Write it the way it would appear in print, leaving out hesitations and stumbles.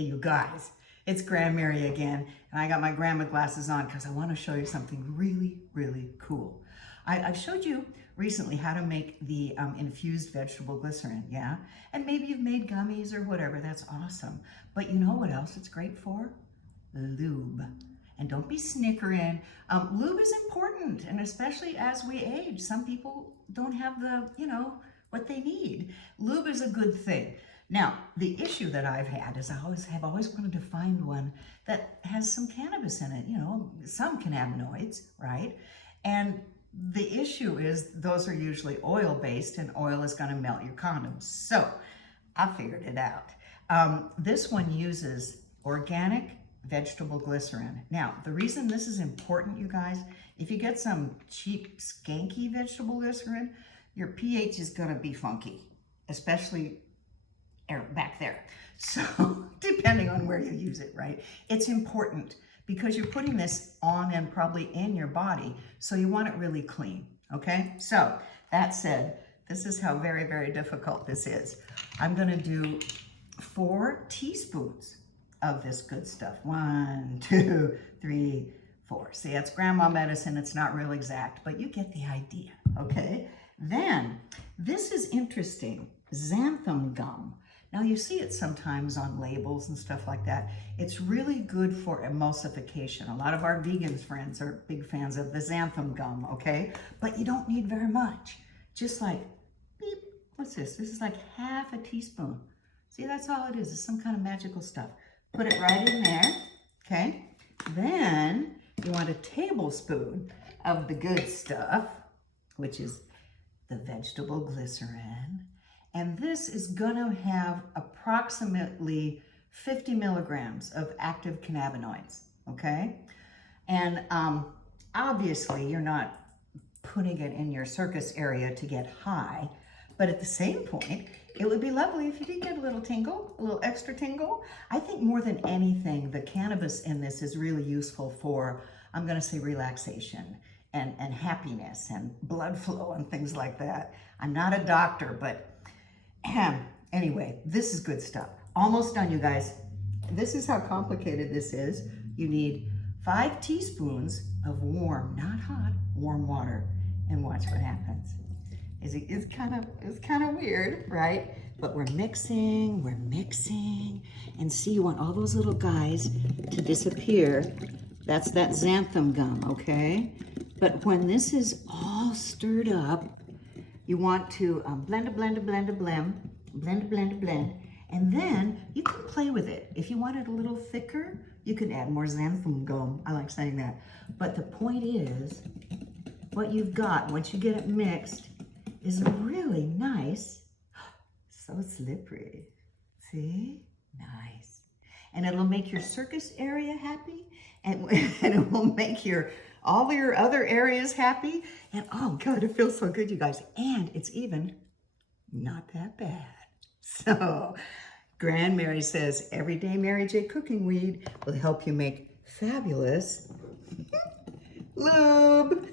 Hey, you guys, it's Grandmary again, and I got my grandma glasses on because I want to show you something really, really cool. I've showed you recently how to make the infused vegetable glycerin, yeah? And maybe you've made gummies or whatever, that's awesome. But you know what else it's great for? Lube. And don't be snickering. Lube is important, and especially as we age, some people don't have the, what they need. Lube is a good thing. Now, the issue that I've had is I have always wanted to find one that has some cannabis in it, some cannabinoids, right? And the issue is those are usually oil-based, and oil is going to melt your condoms. So I figured it out. This one uses organic vegetable glycerin. Now, the reason this is important, you guys, if you get some cheap, skanky vegetable glycerin, your pH is going to be funky, especially back there. So depending on where you use it, right? It's important because you're putting this on and probably in your body. So you want it really clean, okay? So that said, this is how very, very difficult this is. I'm gonna do 4 teaspoons of this good stuff. 1, 2, 3, 4. See, it's grandma medicine. It's not real exact, but you get the idea, okay? Then, this is interesting, xanthan gum. Now you see it sometimes on labels and stuff like that. It's really good for emulsification. A lot of our vegan friends are big fans of the xanthan gum, okay? But you don't need very much. Just like, beep, what's this? This is like half a teaspoon. See, that's all it is. It's some kind of magical stuff. Put it right in there, okay? Then you want a tablespoon of the good stuff, which is the vegetable glycerin. And this is gonna have approximately 50 milligrams of active cannabinoids, okay? And obviously you're not putting it in your circus area to get high, but at the same point, it would be lovely if you did get a little tingle, a little extra tingle. I think more than anything, the cannabis in this is really useful for, I'm gonna say relaxation and happiness and blood flow and things like that. I'm not a doctor, but anyway, this is good stuff. Almost done, you guys. This is how complicated this is. You need 5 teaspoons of warm, not hot, warm water, and watch what happens. It's kind of weird, right? But we're mixing, and see, you want all those little guys to disappear. That's that xanthan gum, okay? But when this is all stirred up, you want to blend, and then you can play with it. If you want it a little thicker, you can add more xanthan gum. I like saying that. But the point is, what you've got, once you get it mixed, is really nice, so slippery. See? Nice. And it'll make your circus area happy, and it will make all your other areas happy. And oh God, it feels so good, you guys. And it's even not that bad. So Grandmary says, everyday Mary J cooking weed will help you make fabulous lube.